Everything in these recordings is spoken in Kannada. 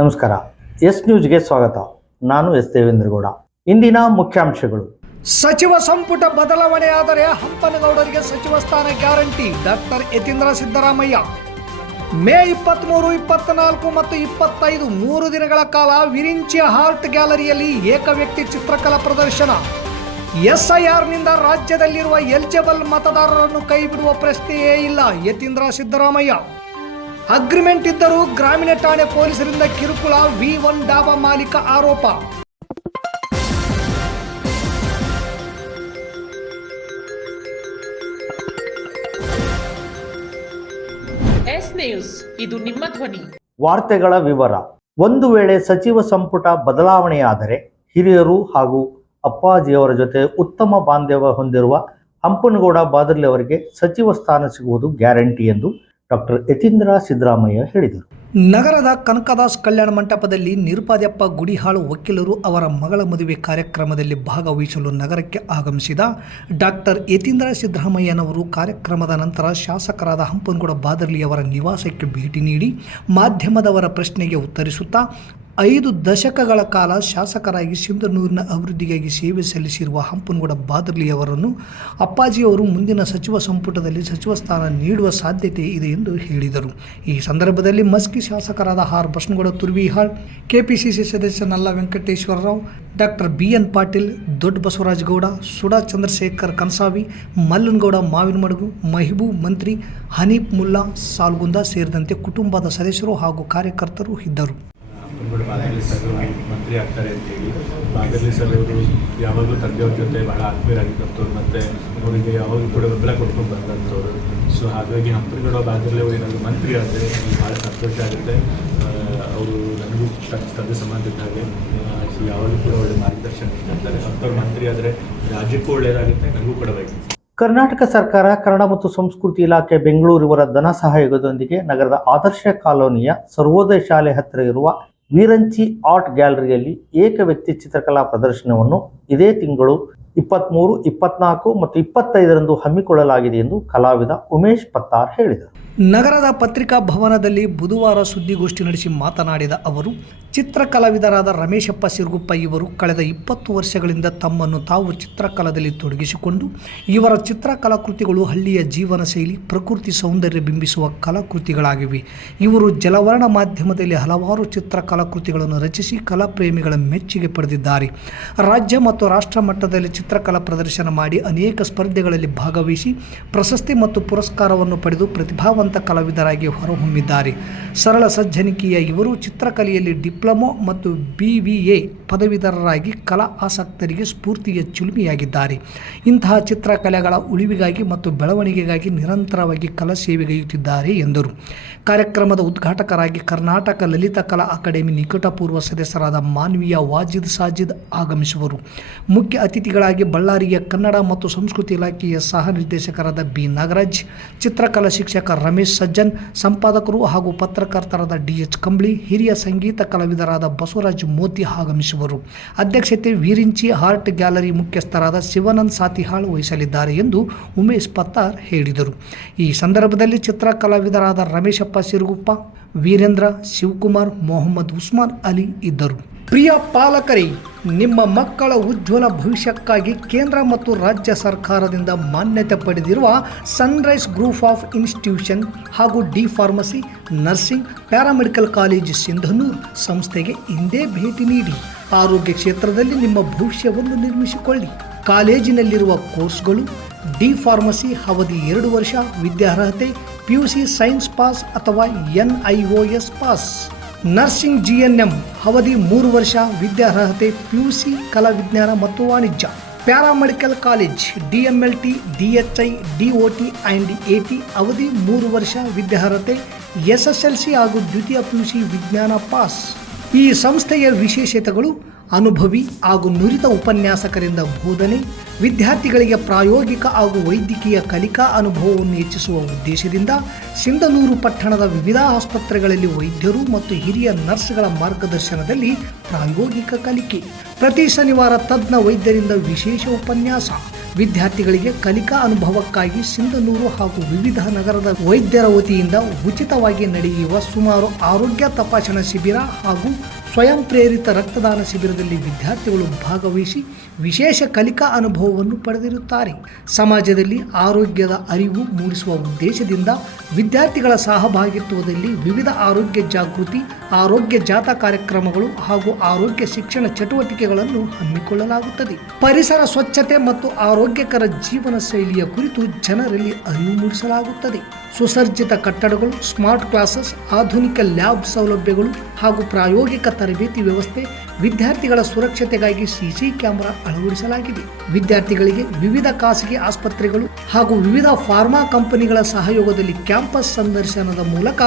ನಮಸ್ಕಾರ. ಎಸ್ ನ್ಯೂಸ್ಗೆ ಸ್ವಾಗತ. ನಾನು ಎಸ್ ದೇವೇಂದ್ರಗೌಡ. ಇಂದಿನ ಮುಖ್ಯಾಂಶಗಳು. ಸಚಿವ ಸಂಪುಟ ಬದಲಾವಣೆಯಾದರೆ ಹಂಪನಗೌಡರಿಗೆ ಸಚಿವ ಸ್ಥಾನ ಗ್ಯಾರಂಟಿ. ಡಾಕ್ಟರ್ ಯತೀಂದ್ರ ಸಿದ್ದರಾಮಯ್ಯ. ಮೇ 23, 24 ಮತ್ತು 25 3 ದಿನಗಳ ಕಾಲ ವಿರಿಂಚಿ ಆರ್ಟ್ ಗ್ಯಾಲರಿಯಲ್ಲಿ ಏಕವ್ಯಕ್ತಿ ಚಿತ್ರಕಲಾ ಪ್ರದರ್ಶನ. SIRನಿಂದ ರಾಜ್ಯದಲ್ಲಿರುವ ಎಲಿಜಿಬಲ್ ಮತದಾರರನ್ನು ಕೈಬಿಡುವ ಪ್ರಶ್ನೆಯೇ ಇಲ್ಲ. ಯತೀಂದ್ರ ಸಿದ್ದರಾಮಯ್ಯ. ಅಗ್ರಿಮೆಂಟ್ ಇದ್ದರೂ ಗ್ರಾಮೀಣ ಠಾಣೆ ಪೊಲೀಸರಿಂದ ಕಿರುಕುಳ. V1 ಡಾಬಾ ಮಾಲೀಕ ಆರೋಪ. ಎಸ್ ನ್ಯೂಸ್, ಇದು ನಿಮ್ಮ ಧ್ವನಿ. ವಾರ್ತೆಗಳ ವಿವರ. ಒಂದು ವೇಳೆ ಸಚಿವ ಸಂಪುಟ ಬದಲಾವಣೆಯಾದರೆ ಹಿರಿಯರು ಹಾಗೂ ಅಪ್ಪಾಜಿಯವರ ಜೊತೆ ಉತ್ತಮ ಬಾಂಧವ್ಯ ಹೊಂದಿರುವ ಹಂಪನಗೌಡ ಬಾದರ್ಲಿ ಅವರಿಗೆ ಸಚಿವ ಸ್ಥಾನ ಸಿಗುವುದು ಗ್ಯಾರಂಟಿ ಎಂದು ಡಾಕ್ಟರ್ ಯತೀಂದ್ರ ಸಿದ್ದರಾಮಯ್ಯ ಹೇಳಿದರು. ನಗರದ ಕನಕದಾಸ್ ಕಲ್ಯಾಣ ಮಂಟಪದಲ್ಲಿ ನಿರುಪಾದ್ಯಪ್ಪ ಗುಡಿಹಾಳು ವಕೀಲರು ಅವರ ಮಗಳ ಮದುವೆ ಕಾರ್ಯಕ್ರಮದಲ್ಲಿ ಭಾಗವಹಿಸಲು ನಗರಕ್ಕೆ ಆಗಮಿಸಿದ ಡಾಕ್ಟರ್ ಯತೀಂದ್ರ ಸಿದ್ದರಾಮಯ್ಯನವರು ಕಾರ್ಯಕ್ರಮದ ನಂತರ ಶಾಸಕರಾದ ಹಂಪನಗೌಡ ಬಾದರ್ಲಿ ಅವರ ನಿವಾಸಕ್ಕೆ ಭೇಟಿ ನೀಡಿ ಮಾಧ್ಯಮದವರ ಪ್ರಶ್ನೆಗೆ ಉತ್ತರಿಸುತ್ತಾ 5 ದಶಕಗಳ ಕಾಲ ಶಾಸಕರಾಗಿ ಸಿಂಧನೂರಿನ ಅಭಿವೃದ್ಧಿಗಾಗಿ ಸೇವೆ ಸಲ್ಲಿಸಿರುವ ಹಂಪನಗೌಡ ಬಾದರ್ಲಿ ಅವರನ್ನು ಅಪ್ಪಾಜಿಯವರು ಮುಂದಿನ ಸಚಿವ ಸಂಪುಟದಲ್ಲಿ ಸಚಿವ ಸ್ಥಾನ ನೀಡುವ ಸಾಧ್ಯತೆ ಇದೆ ಎಂದು ಹೇಳಿದರು. ಈ ಸಂದರ್ಭದಲ್ಲಿ ಮಸ್ಕಿ ಶಾಸಕರಾದ ಆರ್ ಬಸನಗೌಡ ತುರ್ವಿಹಾಳ್, KPCC ಸದಸ್ಯ ನಲ್ಲ ವೆಂಕಟೇಶ್ವರರಾವ್, ಡಾಕ್ಟರ್ BN ಪಾಟೀಲ್, ದೊಡ್ಡ ಬಸವರಾಜಗೌಡ, ಸುಡಾ ಚಂದ್ರಶೇಖರ್ ಕನ್ಸಾವಿ, ಮಲ್ಲನಗೌಡ ಮಾವಿನಮಡುಗು, ಮಹಿಬೂಬ್ ಮಂತ್ರಿ, ಹನೀಫ್ ಮುಲ್ಲಾ ಸಾಲ್ಗುಂದ ಸೇರಿದಂತೆ ಕುಟುಂಬದ ಸದಸ್ಯರು ಹಾಗೂ ಕಾರ್ಯಕರ್ತರು ಇದ್ದರು. ಹಂಪನಗೌಡ ಬಾದರ್ಲಿ ಸರ್ ಮಂತ್ರಿ ಆಗ್ತಾರೆ ಅಂತೇಳಿ ಬಾದರ್ಲಿ ಸರ್ ಅವರು ಯಾವಾಗಲೂ ತಂದೆಯವ್ರ ಜೊತೆ ಭಾಳ ಆತ್ಮೀಯರಾಗಿದ್ದಂಥವ್ರು ಮತ್ತು ಅವರಿಗೆ ಯಾವಾಗಲೂ ಕೂಡ ಬೆಂಬಲ ಕೊಟ್ಕೊಂಡು ಬಂದಂಥವ್ರು. ಸೊ ಹಾಗಾಗಿ ಹಂಪನಗೌಡ ಬಾದರ್ಲಿ ಅವರು ಏನಾದರೂ ಮಂತ್ರಿ ಆದರೆ ಭಾಳ ಸಂತೋಷ ಆಗುತ್ತೆ. ಅವರು ನನಗೂ ತಂದೆ ಸಂಬಂಧ ಇದ್ದ ಹಾಗೆ ಸೊ ಯಾವಾಗಲೂ ಕೂಡ ಒಳ್ಳೆ ಮಾರ್ಗದರ್ಶನ ಇರ್ತಾರೆ. ಅಂಥವ್ರು ಮಂತ್ರಿ ಆದರೆ ರಾಜ್ಯಕ್ಕೂ ಒಳ್ಳೆಯದಾಗುತ್ತೆ, ನನಗೂ ಕೂಡ ಬೇಕು. ಕರ್ನಾಟಕ ಸರ್ಕಾರ ಕನ್ನಡ ಮತ್ತು ಸಂಸ್ಕೃತಿ ಇಲಾಖೆ ಬೆಂಗಳೂರು ಇವರ ಧನ ಸಹಯೋಗದೊಂದಿಗೆ ನಗರದ ಆದರ್ಶ ಕಾಲೋನಿಯ ಸರ್ವೋದಯ ಶಾಲೆ ಹತ್ತಿರ ಇರುವ ವಿರಂಚಿ ಆರ್ಟ್ ಗ್ಯಾಲರಿಯಲ್ಲಿ ಏಕವ್ಯಕ್ತಿ ಚಿತ್ರಕಲಾ ಪ್ರದರ್ಶನವನ್ನು ಇದೇ ತಿಂಗಳು 23, 24 ಮತ್ತು 25ರಂದು ಹಮ್ಮಿಕೊಳ್ಳಲಾಗಿದೆ ಎಂದು ಕಲಾವಿದ ಉಮೇಶ್ ಪತ್ತಾರ್ ಹೇಳಿದರು. ನಗರದ ಪತ್ರಿಕಾ ಭವನದಲ್ಲಿ ಬುಧವಾರ ಸುದ್ದಿಗೋಷ್ಠಿ ನಡೆಸಿ ಮಾತನಾಡಿದ ಅವರು, ಚಿತ್ರಕಲಾವಿದರಾದ ರಮೇಶಪ್ಪ ಸಿರುಗುಪ್ಪ ಇವರು ಕಳೆದ 20 ವರ್ಷಗಳಿಂದ ತಮ್ಮನ್ನು ತಾವು ಚಿತ್ರಕಲಾದಲ್ಲಿ ತೊಡಗಿಸಿಕೊಂಡು ಇವರ ಚಿತ್ರಕಲಾಕೃತಿಗಳು ಹಳ್ಳಿಯ ಜೀವನ ಶೈಲಿ, ಪ್ರಕೃತಿ ಸೌಂದರ್ಯ ಬಿಂಬಿಸುವ ಕಲಾಕೃತಿಗಳಾಗಿವೆ. ಇವರು ಜಲವರ್ಣ ಮಾಧ್ಯಮದಲ್ಲಿ ಹಲವಾರು ಚಿತ್ರಕಲಾಕೃತಿಗಳನ್ನು ರಚಿಸಿ ಕಲಾಪ್ರೇಮಿಗಳ ಮೆಚ್ಚುಗೆ ಪಡೆದಿದ್ದಾರೆ. ರಾಜ್ಯ ಮತ್ತು ರಾಷ್ಟ್ರ ಮಟ್ಟದಲ್ಲಿ ಚಿತ್ರಕಲಾ ಪ್ರದರ್ಶನ ಮಾಡಿ ಅನೇಕ ಸ್ಪರ್ಧೆಗಳಲ್ಲಿ ಭಾಗವಹಿಸಿ ಪ್ರಶಸ್ತಿ ಮತ್ತು ಪುರಸ್ಕಾರವನ್ನು ಪಡೆದು ಪ್ರತಿಭಾವಂತ ಕಲಾವಿದರಾಗಿ ಹೊರಹೊಮ್ಮಿದ್ದಾರೆ. ಸರಳ ಸಜ್ಜನಿಕೆಯ ಇವರು ಚಿತ್ರಕಲೆಯಲ್ಲಿ ಡಿಪ್ಲೊಮೊ ಮತ್ತು BVA ಪದವೀಧರರಾಗಿ ಕಲಾ ಆಸಕ್ತರಿಗೆ ಸ್ಫೂರ್ತಿಯ ಚಿಲುಮೆಯಾಗಿದ್ದಾರೆ. ಇಂತಹ ಚಿತ್ರಕಲೆಗಳ ಉಳಿವಿಗಾಗಿ ಮತ್ತು ಬೆಳವಣಿಗೆಗಾಗಿ ನಿರಂತರವಾಗಿ ಕಲಾ ಸೇವೆಗೈಯುತ್ತಿದ್ದಾರೆ ಎಂದರು. ಕಾರ್ಯಕ್ರಮದ ಉದ್ಘಾಟಕರಾಗಿ ಕರ್ನಾಟಕ ಲಲಿತ ಕಲಾ ಅಕಾಡೆಮಿ ನಿಕಟಪೂರ್ವ ಸದಸ್ಯರಾದ ಮಾನ್ವೀಯ ವಾಜಿದ್ ಸಾಜಿದ್ ಆಗಮಿಸುವರು. ಮುಖ್ಯ ಅತಿಥಿಗಳಾಗಿ ಬಳ್ಳಾರಿಯ ಕನ್ನಡ ಮತ್ತು ಸಂಸ್ಕೃತಿ ಇಲಾಖೆಯ ಸಹ ನಿರ್ದೇಶಕರಾದ B ನಾಗರಾಜ್, ಚಿತ್ರಕಲಾ ಶಿಕ್ಷಕ ರಮೇಶ್ ಸಜ್ಜನ್, ಸಂಪಾದಕರು ಹಾಗೂ ಪತ್ರಕರ್ತರಾದ DH ಕಂಬ್ಳಿ, ಹಿರಿಯ ಸಂಗೀತ ಕಲಾವಿದರಾದ ಬಸವರಾಜ್ ಮೋತಿ ಆಗಮಿಸುವರು. ಅಧ್ಯಕ್ಷತೆ ವಿರಿಂಚಿ ಆರ್ಟ್ ಗ್ಯಾಲರಿ ಮುಖ್ಯಸ್ಥರಾದ ಶಿವಾನಂದ್ ಸಾತಿಹಾಳ್ ವಹಿಸಲಿದ್ದಾರೆ ಎಂದು ಉಮೇಶ್ ಪತ್ತಾರ್ ಹೇಳಿದರು. ಈ ಸಂದರ್ಭದಲ್ಲಿ ಚಿತ್ರಕಲಾವಿದರಾದ ರಮೇಶಪ್ಪ ಸಿರುಗುಪ್ಪ, ವೀರೇಂದ್ರ, ಶಿವಕುಮಾರ್, ಮೊಹಮ್ಮದ್ ಉಸ್ಮಾನ್ ಅಲಿ ಇದ್ದರು. ಪ್ರಿಯ ಪಾಲಕರೇ, ನಿಮ್ಮ ಮಕ್ಕಳ ಉಜ್ವಲ ಭವಿಷ್ಯಕ್ಕಾಗಿ ಕೇಂದ್ರ ಮತ್ತು ರಾಜ್ಯ ಸರ್ಕಾರದಿಂದ ಮಾನ್ಯತೆ ಪಡೆದಿರುವ ಸನ್ರೈಸ್ ಗ್ರೂಪ್ ಆಫ್ ಇನ್ಸ್ಟಿಟ್ಯೂಷನ್ ಹಾಗೂ D pharmacy, nursing, paramedical college Sindhanur ಸಂಸ್ಥೆಗೆ ಇಂದೇ ಭೇಟಿ ನೀಡಿ ಆರೋಗ್ಯ ಕ್ಷೇತ್ರದಲ್ಲಿ ನಿಮ್ಮ ಭವಿಷ್ಯವನ್ನು ನಿರ್ಮಿಸಿಕೊಳ್ಳಿ. ಕಾಲೇಜಿನಲ್ಲಿರುವ ಕೋರ್ಸ್ಗಳು: ಡಿ ಫಾರ್ಮಸಿ ಅವಧಿ 2 ವರ್ಷ, ವಿದ್ಯಾರ್ಹತೆ PUC ಸೈನ್ಸ್ ಪಾಸ್ ಅಥವಾ NIOS ಪಾಸ್. ನರ್ಸಿಂಗ್ GNM ಅವಧಿ 3 ವರ್ಷ, ವಿದ್ಯಾರ್ಹತೆ PUC ಕಲಾ ವಿಜ್ಞಾನ ಮತ್ತು ವಾಣಿಜ್ಯ. Paramedical college DMLT, DHI, DOT and AT ಅವಧಿ 3 ವರ್ಷ, ವಿದ್ಯಾರ್ಹತೆ SSLC ಹಾಗೂ ದ್ವಿತೀಯ PUC ವಿಜ್ಞಾನ ಪಾಸ್. ಈ ಸಂಸ್ಥೆಯ ವಿಶೇಷತೆಗಳು: ಅನುಭವಿ ಹಾಗೂ ನುರಿತ ಉಪನ್ಯಾಸಕರಿಂದ ಬೋಧನೆ, ವಿದ್ಯಾರ್ಥಿಗಳಿಗೆ ಪ್ರಾಯೋಗಿಕ ಹಾಗೂ ವೈದ್ಯಕೀಯ ಕಲಿಕಾ ಅನುಭವವನ್ನು ಹೆಚ್ಚಿಸುವ ಉದ್ದೇಶದಿಂದ ಸಿಂಧನೂರು ಪಟ್ಟಣದ ವಿವಿಧ ಆಸ್ಪತ್ರೆಗಳಲ್ಲಿ ವೈದ್ಯರು ಮತ್ತು ಹಿರಿಯ ನರ್ಸ್ಗಳ ಮಾರ್ಗದರ್ಶನದಲ್ಲಿ ಪ್ರಾಯೋಗಿಕ ಕಲಿಕೆ. ಪ್ರತಿ ಶನಿವಾರ ತಜ್ಞ ವೈದ್ಯರಿಂದ ವಿಶೇಷ ಉಪನ್ಯಾಸ. ವಿದ್ಯಾರ್ಥಿಗಳಿಗೆ ಕಲಿಕಾ ಅನುಭವಕ್ಕಾಗಿ ಸಿಂಧನೂರು ಹಾಗೂ ವಿವಿಧ ನಗರದ ವೈದ್ಯರ ವತಿಯಿಂದ ಉಚಿತವಾಗಿ ನಡೆಯುವ ಸುಮಾರು ಆರೋಗ್ಯ ತಪಾಸಣಾ ಶಿಬಿರ ಹಾಗೂ ಸ್ವಯಂ ಪ್ರೇರಿತ ರಕ್ತದಾನ ಶಿಬಿರದಲ್ಲಿ ವಿದ್ಯಾರ್ಥಿಗಳು ಭಾಗವಹಿಸಿ ವಿಶೇಷ ಕಲಿಕಾ ಅನುಭವವನ್ನು ಪಡೆದಿರುತ್ತಾರೆ. ಸಮಾಜದಲ್ಲಿ ಆರೋಗ್ಯದ ಅರಿವು ಮೂಡಿಸುವ ಉದ್ದೇಶದಿಂದ ವಿದ್ಯಾರ್ಥಿಗಳ ಸಹಭಾಗಿತ್ವದಲ್ಲಿ ವಿವಿಧ ಆರೋಗ್ಯ ಜಾಗೃತಿ, ಆರೋಗ್ಯ ಜಾಥಾ ಕಾರ್ಯಕ್ರಮಗಳು ಹಾಗೂ ಆರೋಗ್ಯ ಶಿಕ್ಷಣ ಚಟುವಟಿಕೆಗಳನ್ನು ಹಮ್ಮಿಕೊಳ್ಳಲಾಗುತ್ತದೆ. ಪರಿಸರ ಸ್ವಚ್ಛತೆ ಮತ್ತು ಆರೋಗ್ಯಕರ ಜೀವನ ಶೈಲಿಯ ಕುರಿತು ಜನರಲ್ಲಿ ಅರಿವು ಮೂಡಿಸಲಾಗುತ್ತದೆ. ಸುಸಜ್ಜಿತ ಕಟ್ಟಡಗಳು, ಸ್ಮಾರ್ಟ್ ಕ್ಲಾಸಸ್, ಆಧುನಿಕ ಲ್ಯಾಬ್ ಸೌಲಭ್ಯಗಳು ಹಾಗೂ ಪ್ರಾಯೋಗಿಕ ತರಬೇತಿ ವ್ಯವಸ್ಥೆ, ವಿದ್ಯಾರ್ಥಿಗಳ ಸುರಕ್ಷತೆಗಾಗಿ ಸಿಸಿ ಕ್ಯಾಮೆರಾ ಅಳವಡಿಸಲಾಗಿದೆ. ವಿದ್ಯಾರ್ಥಿಗಳಿಗೆ ವಿವಿಧ ಖಾಸಗಿ ಆಸ್ಪತ್ರೆಗಳು ಹಾಗೂ ವಿವಿಧ ಫಾರ್ಮಾ ಕಂಪನಿಗಳ ಸಹಯೋಗದಲ್ಲಿ ಕ್ಯಾಂಪಸ್ ಸಂದರ್ಶನದ ಮೂಲಕ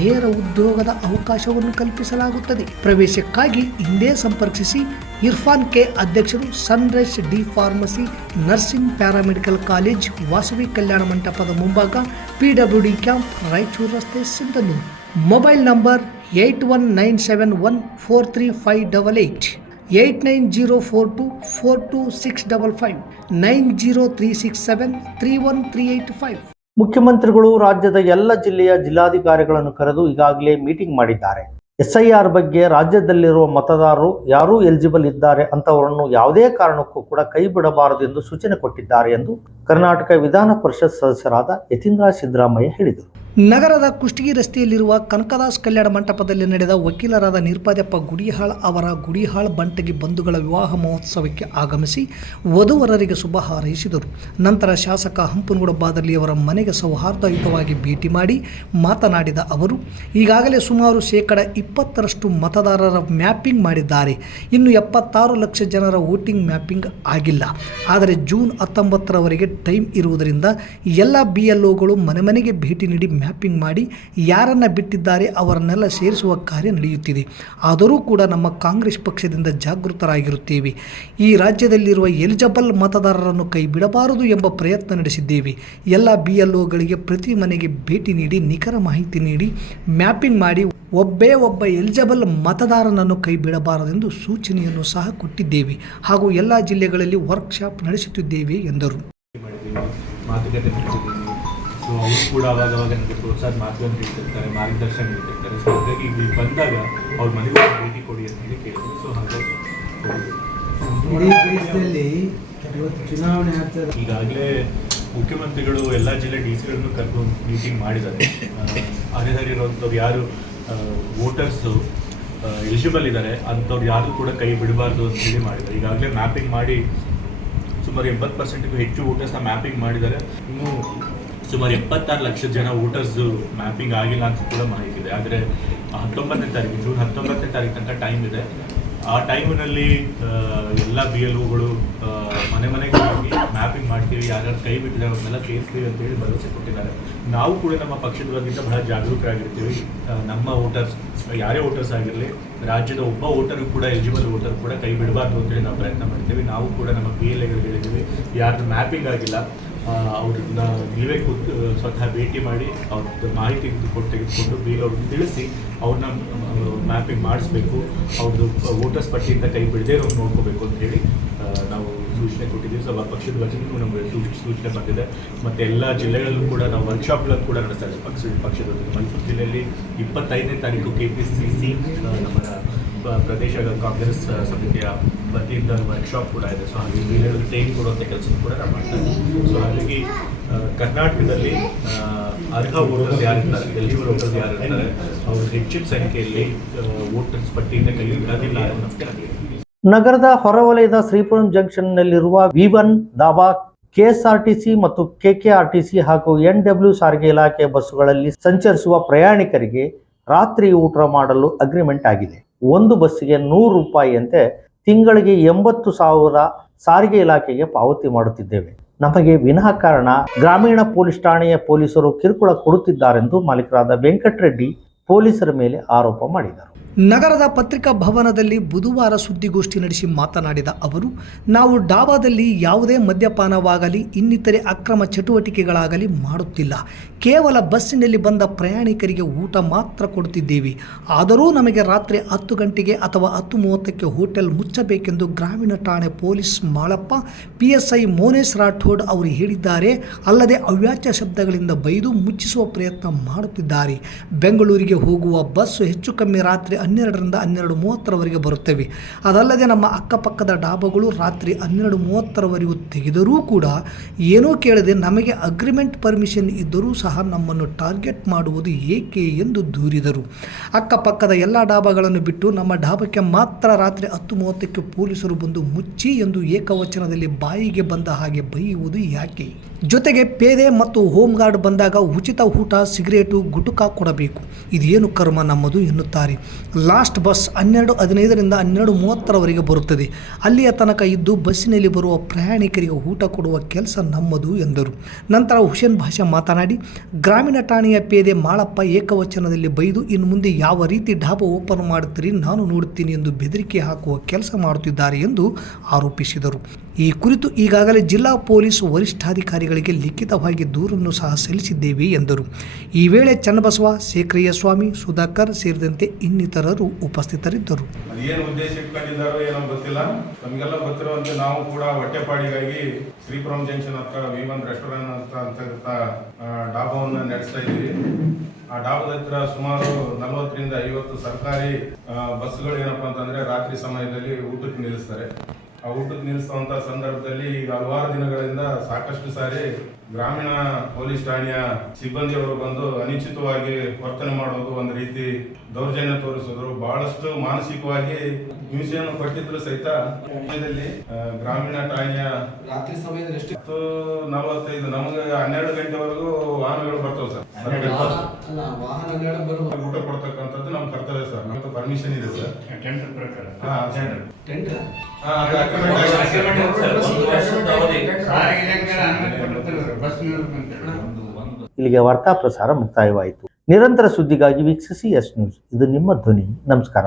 ನೇರ ಉದ್ಯೋಗದ ಅವಕಾಶವನ್ನು ಕಲ್ಪಿಸಲಾಗುತ್ತದೆ. ಪ್ರವೇಶಕ್ಕಾಗಿ ಹಿಂದೆ ಸಂಪರ್ಕಿಸಿ. ಇರ್ಫಾನ್ ಕೆ, ಅಧ್ಯಕ್ಷರು, sunrise D pharmacy nursing paramedical college, Vasavi Kalyana ಮಂಟಪದ ಮುಂಭಾಗ, PWD ಕ್ಯಾಂಪ್, ರಾಯಚೂರು ರಸ್ತೆ, ಸಿಂಧನೂರು. Mobile number 8197143588, 8904242655, 9036731385. ಮುಖ್ಯಮಂತ್ರಿಗಳು ರಾಜ್ಯದ ಎಲ್ಲ ಜಿಲ್ಲೆಯ ಜಿಲ್ಲಾಧಿಕಾರಿಗಳನ್ನು ಕರೆದು ಈಗಾಗಲೇ ಮೀಟಿಂಗ್ ಮಾಡಿದ್ದಾರೆ. SIR ಬಗ್ಗೆ ರಾಜ್ಯದಲ್ಲಿರುವ ಮತದಾರರು ಯಾರು ಎಲಿಜಿಬಲ್ ಇದ್ದಾರೆ ಅಂತವರನ್ನು ಯಾವುದೇ ಕಾರಣಕ್ಕೂ ಕೂಡ ಕೈ ಬಿಡಬಾರದು ಎಂದು ಸೂಚನೆ ಕೊಟ್ಟಿದ್ದಾರೆ ಎಂದು ಕರ್ನಾಟಕ ವಿಧಾನ ಪರಿಷತ್ ಸದಸ್ಯರಾದ ಯತೀಂದ್ರ ಸಿದ್ದರಾಮಯ್ಯ ಹೇಳಿದರು. ನಗರದ ಕುಷ್ಟಗಿ ರಸ್ತೆಯಲ್ಲಿರುವ ಕನಕದಾಸ್ ಕಲ್ಯಾಣ ಮಂಟಪದಲ್ಲಿ ನಡೆದ ವಕೀಲರಾದ ನಿರ್ಪಾದ್ಯಪ್ಪ ಗುಡಿಹಾಳ್ ಅವರ ಗುಡಿಹಾಳ್ ಬಂಟಗಿ ಬಂಧುಗಳ ವಿವಾಹ ಮಹೋತ್ಸವಕ್ಕೆ ಆಗಮಿಸಿ ವಧುವರರಿಗೆ ಶುಭ ಹಾರೈಸಿದರು. ನಂತರ ಶಾಸಕ ಹಂಪನಗೌಡ ಬಾದರ್ಲಿಯವರ ಮನೆಗೆ ಸೌಹಾರ್ದಯುತವಾಗಿ ಭೇಟಿ ಮಾಡಿ ಮಾತನಾಡಿದ ಅವರು, ಈಗಾಗಲೇ ಸುಮಾರು 20% ಮತದಾರರ ಮ್ಯಾಪಿಂಗ್ ಮಾಡಿದ್ದಾರೆ. ಇನ್ನು 76 ಲಕ್ಷ ಜನರ ವೋಟಿಂಗ್ ಮ್ಯಾಪಿಂಗ್ ಆಗಿಲ್ಲ. ಆದರೆ ಜೂನ್ 19ರವರೆಗೆ ಟೈಮ್ ಇರುವುದರಿಂದ ಎಲ್ಲ BLOಗಳು ಮನೆ ಮನೆಗೆ ಭೇಟಿ ನೀಡಿ ಮ್ಯಾಪಿಂಗ್ ಮಾಡಿ ಯಾರನ್ನ ಬಿಟ್ಟಿದ್ದಾರೆ ಅವರನ್ನೆಲ್ಲ ಸೇರಿಸುವ ಕಾರ್ಯ ನಡೆಯುತ್ತಿದೆ. ಆದರೂ ಕೂಡ ನಮ್ಮ ಕಾಂಗ್ರೆಸ್ ಪಕ್ಷದಿಂದ ಜಾಗೃತರಾಗಿರುತ್ತೇವೆ. ಈ ರಾಜ್ಯದಲ್ಲಿರುವ ಎಲಿಜಿಬಲ್ ಮತದಾರರನ್ನು ಕೈ ಬಿಡಬಾರದು ಎಂಬ ಪ್ರಯತ್ನ ನಡೆಸಿದ್ದೇವೆ. ಎಲ್ಲ BLOಗಳಿಗೆ ಪ್ರತಿ ಮನೆಗೆ ಭೇಟಿ ನೀಡಿ ನಿಖರ ಮಾಹಿತಿ ನೀಡಿ ಮ್ಯಾಪಿಂಗ್ ಮಾಡಿ ಒಬ್ಬ ಎಲಿಜಿಬಲ್ ಮತದಾರನನ್ನು ಕೈ ಬಿಡಬಾರದೆಂದು ಸೂಚನೆಯನ್ನು ಸಹ ಕೊಟ್ಟಿದ್ದೇವೆ ಹಾಗೂ ಎಲ್ಲ ಜಿಲ್ಲೆಗಳಲ್ಲಿ ವರ್ಕ್ಶಾಪ್ ನಡೆಸುತ್ತಿದ್ದೇವೆ ಎಂದರು. ಮಾತುಕತೆ ನಡೆಸಿದ್ದೀನಿ. ಸೊ ಅವರು ಕೂಡ ಅವಾಗ ನನಗೆ ಪ್ರೋತ್ಸಾಹ ಮಾತುಗಳನ್ನು ನೀಡ್ತಿರ್ತಾರೆ, ಮಾರ್ಗದರ್ಶನ ನೀಡ್ತಿರ್ತಾರೆ. ಸೊ ಹಾಗಾಗಿ ಇಲ್ಲಿ ಬಂದಾಗ ಅವ್ರ ಮನೆಗೆ ಭೇಟಿ ಕೊಡಿ ಅಂತ ಹೇಳಿ ಕೇಳಿದ್ರು. ಸೊ ಹಾಗಾಗಿ ಇಡೀ ದೇಶದಲ್ಲಿ ಇವತ್ತು ಚುನಾವಣೆ ಆಗ್ತದೆ. ಈಗಾಗಲೇ ಮುಖ್ಯಮಂತ್ರಿಗಳು ಎಲ್ಲ ಜಿಲ್ಲೆ DC ಗಳನ್ನು ಕರ್ಕೊಂಡು ಮೀಟಿಂಗ್ ಮಾಡಿದ್ದಾರೆ. ಅರ್ಹರಿರುವಂಥವ್ರು ಯಾರು ವೋಟರ್ಸು ಎಲಿಜಿಬಲ್ ಇದ್ದಾರೆ ಅಂಥವ್ರು ಯಾರು ಕೂಡ ಕೈ ಬಿಡಬಾರ್ದು ಅಂತ ಹೇಳಿ ಮಾಡಿದ್ದಾರೆ. ಈಗಾಗಲೇ ಮ್ಯಾಪಿಂಗ್ ಮಾಡಿ ಸುಮಾರು 80%ಗೂ ಹೆಚ್ಚು ವೋಟರ್ಸ್ನ ಮ್ಯಾಪಿಂಗ್ ಮಾಡಿದ್ದಾರೆ. ಇನ್ನು ಸುಮಾರು 76 ಲಕ್ಷ ಜನ ವೋಟರ್ಸ್ ಮ್ಯಾಪಿಂಗ್ ಆಗಿಲ್ಲ ಅಂತ ಕೂಡ ಮಾಹಿತಿ ಇದೆ. ಆದರೆ 19ನೇ ತಾರೀಕು, ಜೂನ್ 19ನೇ ತಾರೀಕು ತನಕ ಟೈಮ್ ಇದೆ. ಆ ಟೈಮಿನಲ್ಲಿ ಎಲ್ಲ BLOಗಳು ಮನೆ ಮನೆಗೆ ಹೋಗಿ ಮ್ಯಾಪಿಂಗ್ ಮಾಡ್ತೀವಿ, ಯಾರ್ಯಾರು ಕೈ ಬಿಟ್ಟಿದ್ದಾರೆ ಅವ್ರನ್ನೆಲ್ಲ ಸೇರಿಸ್ತೀವಿ ಅಂತೇಳಿ ಭರವಸೆ ಕೊಟ್ಟಿದ್ದಾರೆ. ನಾವು ಕೂಡ ನಮ್ಮ ಪಕ್ಷದ ವತಿಯಿಂದ ಬಹಳ ಜಾಗರೂಕರಾಗಿರ್ತೀವಿ. ನಮ್ಮ ವೋಟರ್ಸ್ ಯಾರೇ ವೋಟರ್ಸ್ ಆಗಿರಲಿ, ರಾಜ್ಯದ ಒಬ್ಬ ವೋಟರು ಕೂಡ ಎಲಿಜಿಬಲ್ ವೋಟರ್ ಕೂಡ ಕೈ ಬಿಡಬಾರ್ದು ಅಂತೇಳಿ ನಾವು ಪ್ರಯತ್ನ ಮಾಡ್ತೀವಿ. ನಾವು ಕೂಡ ನಮ್ಮ PLAಗಳಿಗೆ ಹೇಳಿದ್ದೀವಿ, ಯಾರ್ದು ಮ್ಯಾಪಿಂಗ್ ಆಗಿಲ್ಲ ಅವ್ರನ್ನ ನೀವೇ ಸ್ವತಃ ಭೇಟಿ ಮಾಡಿ ಅವ್ರದ್ದು ಮಾಹಿತಿ ತೆಗೆದುಕೊಂಡು BLOಗೆ ತಿಳಿಸಿ ಅವ್ರನ್ನ ಮ್ಯಾಪಿಂಗ್ ಮಾಡಿಸ್ಬೇಕು, ಅವ್ರದ್ದು ವೋಟರ್ಸ್ ಪಟ್ಟಿಯಿಂದ ಕೈ ಬಿಡದೇ ಇರೋದು ನೋಡ್ಕೋಬೇಕು ಅಂತ ಹೇಳಿ ನಾವು ಸೂಚನೆ ಕೊಟ್ಟಿದ್ದೀವಿ. ಸೊ ಪಕ್ಷದ ವತಿಯಿಂದ ನಮಗೆ ಸೂಚನೆ ಬಂದಿದೆ. ಮತ್ತು ಎಲ್ಲ ಜಿಲ್ಲೆಗಳಲ್ಲೂ ಕೂಡ ನಾವು ವರ್ಕ್ಶಾಪ್ಗಳನ್ನು ಕೂಡ ನಡೆಸ್ತಾ ಇದ್ದೀವಿ ಪಕ್ಷದ ವತಿಯಿಂದ. ಮೈಸೂರು ಜಿಲ್ಲೆಯಲ್ಲಿ 25ನೇ ತಾರೀಕು KPCC ನಮ್ಮ ಪ್ರದೇಶ ಕಾಂಗ್ರೆಸ್ ಸಮಿತಿಯ ವತಿಯಿಂದ ವರ್ಕ್ಶಾಪ್ ಕೂಡ ಇದೆ. ಸೊ ಹಾಗೆ ಜಿಲ್ಲೆಗಳಲ್ಲಿ ಟ್ರೈನಿಂಗ್ ಕೊಡುವಂಥ ಕೆಲಸ ಕೂಡ ನಾವು ಮಾಡ್ತಾ ಇದ್ದೀವಿ. ಸೊ ಹಾಗಾಗಿ ಕರ್ನಾಟಕದಲ್ಲಿ ಅರ್ಹ ವೋಟರ್ಸ್ ಯಾರಿರ್ತಾರೆ, ಎಲಿಜಿಬಲ್ ವೋಟರ್ಸ್ ಯಾರಿರ್ತಾರೆ, ಅವರು ಹೆಚ್ಚಿನ ಸಂಖ್ಯೆಯಲ್ಲಿ ವೋಟರ್ಸ್ ಪಟ್ಟಿಯಿಂದ ಕೈ ಬಿಡೋದಿಲ್ಲ ಅನ್ನೋ ನಂಬಿಕೆ ನಮಗೆ. ನಗರದ ಹೊರವಲಯದ ಶ್ರೀಪುರಂ ಜಂಕ್ಷನ್ನಲ್ಲಿರುವ V1 ದಾಬಾ, KSRTC ಮತ್ತು KKRTC ಹಾಗೂ NW ಸಾರಿಗೆ ಇಲಾಖೆ ಬಸ್ಸುಗಳಲ್ಲಿ ಸಂಚರಿಸುವ ಪ್ರಯಾಣಿಕರಿಗೆ ರಾತ್ರಿ ಊಟ ಮಾಡಲು ಅಗ್ರಿಮೆಂಟ್ ಆಗಿದೆ. ಒಂದು ಬಸ್ಸಿಗೆ 100 ರೂಪಾಯಿಯಂತೆ ತಿಂಗಳಿಗೆ 80,000 ಸಾರಿಗೆ ಇಲಾಖೆಗೆ ಪಾವತಿ ಮಾಡುತ್ತಿದ್ದೇವೆ. ನಮಗೆ ವಿನಾಕಾರಣ ಗ್ರಾಮೀಣ ಪೊಲೀಸ್ ಠಾಣೆಯ ಪೊಲೀಸರು ಕಿರುಕುಳ ಕೊಡುತ್ತಿದ್ದಾರೆಂದು ಮಾಲೀಕರಾದ ವೆಂಕಟರೆಡ್ಡಿ ಪೊಲೀಸರ ಮೇಲೆ ಆರೋಪ ಮಾಡಿದರು. ನಗರದ ಪತ್ರಿಕಾ ಭವನದಲ್ಲಿ ಬುಧವಾರ ಸುದ್ದಿಗೋಷ್ಠಿ ನಡೆಸಿ ಮಾತನಾಡಿದ ಅವರು, ನಾವು ಡಾಬಾದಲ್ಲಿ ಯಾವುದೇ ಮದ್ಯಪಾನವಾಗಲಿ ಇನ್ನಿತರೆ ಅಕ್ರಮ ಚಟುವಟಿಕೆಗಳಾಗಲಿ ಮಾಡುತ್ತಿಲ್ಲ. ಕೇವಲ ಬಸ್ಸಿನಲ್ಲಿ ಬಂದ ಪ್ರಯಾಣಿಕರಿಗೆ ಊಟ ಮಾತ್ರ ಕೊಡುತ್ತಿದ್ದೇವೆ. ಆದರೂ ನಮಗೆ ರಾತ್ರಿ 10 ಗಂಟೆಗೆ ಅಥವಾ 10:30ಕ್ಕೆ ಹೋಟೆಲ್ ಮುಚ್ಚಬೇಕೆಂದು ಗ್ರಾಮೀಣ ಠಾಣೆ ಪೊಲೀಸ್ ಮಾಳಪ್ಪ, PSI ಮೋನೇಶ್ ರಾಠೋಡ್ ಅವರು ಹೇಳಿದ್ದಾರೆ. ಅಲ್ಲದೆ ಅವ್ಯಾಚ್ಯ ಶಬ್ದಗಳಿಂದ ಬೈದು ಮುಚ್ಚಿಸುವ ಪ್ರಯತ್ನ ಮಾಡುತ್ತಿದ್ದಾರೆ. ಬೆಂಗಳೂರಿಗೆ ಹೋಗುವ ಬಸ್ಸು ಹೆಚ್ಚು ಕಮ್ಮಿ ರಾತ್ರಿ 12ರಿಂದ 12:30ರವರೆಗೆ ಬರುತ್ತವೆ. ಅದಲ್ಲದೆ ನಮ್ಮ ಅಕ್ಕಪಕ್ಕದ ಡಾಬಾಗಳು ರಾತ್ರಿ 12:30ರವರೆಗೂ ತೆಗೆದರೂ ಕೂಡ ಏನೂ ಕೇಳದೆ ನಮಗೆ ಅಗ್ರಿಮೆಂಟ್ ಪರ್ಮಿಷನ್ ಇದ್ದರೂ ಸಹ ನಮ್ಮನ್ನು ಟಾರ್ಗೆಟ್ ಮಾಡುವುದು ಏಕೆ ಎಂದು ದೂರಿದರು. ಅಕ್ಕಪಕ್ಕದ ಎಲ್ಲ ಡಾಬಾಗಳನ್ನು ಬಿಟ್ಟು ನಮ್ಮ ಡಾಬಾಕ್ಕೆ ಮಾತ್ರ ರಾತ್ರಿ 10:30ಕ್ಕೆ ಪೊಲೀಸರು ಬಂದು ಮುಚ್ಚಿ ಎಂದು ಏಕವಚನದಲ್ಲಿ ಬಾಯಿಗೆ ಬಂದ ಹಾಗೆ ಬೈಯುವುದು ಯಾಕೆ? ಜೊತೆಗೆ ಪೇದೆ ಮತ್ತು ಹೋಮ್ ಗಾರ್ಡ್ ಬಂದಾಗ ಉಚಿತ ಊಟ, ಸಿಗರೇಟು, ಗುಟುಕಾ ಕೊಡಬೇಕು. ಇದೇನು ಕರ್ಮ ನಮ್ಮದು ಎನ್ನುತ್ತಾರೆ. ಲಾಸ್ಟ್ ಬಸ್ 12:15ರಿಂದ 12:30ರವರೆಗೆ ಬರುತ್ತದೆ. ಅಲ್ಲಿಯ ತನಕ ಇದ್ದು ಬಸ್ಸಿನಲ್ಲಿ ಬರುವ ಪ್ರಯಾಣಿಕರಿಗೆ ಊಟ ಕೊಡುವ ಕೆಲಸ ನಮ್ಮದು ಎಂದರು. ನಂತರ ಹುಸೇನ್ ಭಾಷಾ ಮಾತನಾಡಿ, ಗ್ರಾಮೀಣ ಠಾಣೆಯ ಪೇದೆ ಮಾಳಪ್ಪ ಏಕವಚನದಲ್ಲಿ ಬೈದು ಇನ್ನು ಮುಂದೆ ಯಾವ ರೀತಿ ಡಾಬಾ ಓಪನ್ ಮಾಡುತ್ತೀರಿ ನಾನು ನೋಡುತ್ತೀನಿ ಎಂದು ಬೆದರಿಕೆ ಹಾಕುವ ಕೆಲಸ ಮಾಡುತ್ತಿದ್ದಾರೆ ಎಂದು ಆರೋಪಿಸಿದರು. ಈ ಕುರಿತು ಈಗಾಗಲೇ ಜಿಲ್ಲಾ ಪೊಲೀಸ್ ವರಿಷ್ಠಾಧಿಕಾರಿಗಳಿಗೆ ಲಿಖಿತವಾಗಿ ದೂರನ್ನು ಸಹ ಸಲ್ಲಿಸಿದ್ದೇವೆ ಎಂದರು. ಈ ವೇಳೆ ಚನ್ನಬಸವ, ಶೇಖರಯ್ಯ ಸ್ವಾಮಿ, ಸುಧಾಕರ್ ಸೇರಿದಂತೆ ಇನ್ನಿತರರು ಉಪಸ್ಥಿತರಿದ್ದರು. ಏನು ಉದ್ದೇಶ ಇಟ್ಕೊಂಡಿದ್ದಾರೋ ಏನೋ ಗೊತ್ತಿಲ್ಲ. ನಮಗೆಲ್ಲ ಗೊತ್ತಿರುವಂತೆ ನಾವು ಕೂಡ ಹೊಟ್ಟೆಪಾಡಿಗಾಗಿ ಶ್ರೀಪುರಂ ಜಂಕ್ಷನ್ ಹತ್ರ V1 ರೆಸ್ಟೋರೆಂಟ್ ಅಂತ ಡಾಬಾವನ್ನು ನಡೆಸ್ತಾ ಇದ್ದೀವಿ. ಆ ಡಾಬಾದ ಹತ್ರ ಸುಮಾರು 40ರಿಂದ 50 ಸರ್ಕಾರಿ ಬಸ್ಗಳು ಏನಪ್ಪಾ ಅಂತಂದ್ರೆ ರಾತ್ರಿ ಸಮಯದಲ್ಲಿ ಊಟಕ್ಕೆ ನಿಲ್ಲಿಸ್ತಾರೆ. ಆ ಊಟಕ್ಕೆ ನಿಲ್ಲಿಸುವಂತ ಸಂದರ್ಭದಲ್ಲಿ ಈಗ ಹಲವಾರು ದಿನಗಳಿಂದ ಸಾಕಷ್ಟು ಸಾರಿ ಗ್ರಾಮೀಣ ಪೊಲೀಸ್ ಠಾಣೆಯ ಸಿಬ್ಬಂದಿಯವರು ಬಂದು ಅನಿಶ್ಚಿತವಾಗಿ ವರ್ತನೆ ಮಾಡೋದು, ಒಂದು ರೀತಿ ದೌರ್ಜನ್ಯ ತೋರಿಸಿದ್ರು. ಬಹಳಷ್ಟು ಮಾನಸಿಕವಾಗಿ ಹಿಂಸೆಯನ್ನು ಪಟ್ಟಿದ್ರು ಸಹಿತ ಗ್ರಾಮೀಣ ಠಾಣೆಯ ರಾತ್ರಿ ಸಮಯದಲ್ಲಿ 10:45 ನಮಗೆ 12 ಗಂಟೆವರೆಗೂ ವಾಹನಗಳು ಬರ್ತವೆ ಸರ್. ಊಟ ಕೊಡ್ತಕ್ಕಂಥದ್ದು ನಮ್ಮ ಕರ್ತವ್ಯ ಸರ್. ನಮ್ಗೆ ಪರ್ಮಿಷನ್ ಇದೆ ಸರ್. ಟೆಂಡರ್ ಪ್ರಕಾರ ಇಲ್ಲಿಗೆ ವಾರ್ತಾ ಪ್ರಸಾರ ಮುಕ್ತಾಯವಾಯಿತು. ನಿರಂತರ ಸುದ್ದಿಗಾಗಿ ವೀಕ್ಷಿಸಿ ಎಸ್ ನ್ಯೂಸ್. ಇದು ನಿಮ್ಮ ಧ್ವನಿ. ನಮಸ್ಕಾರ.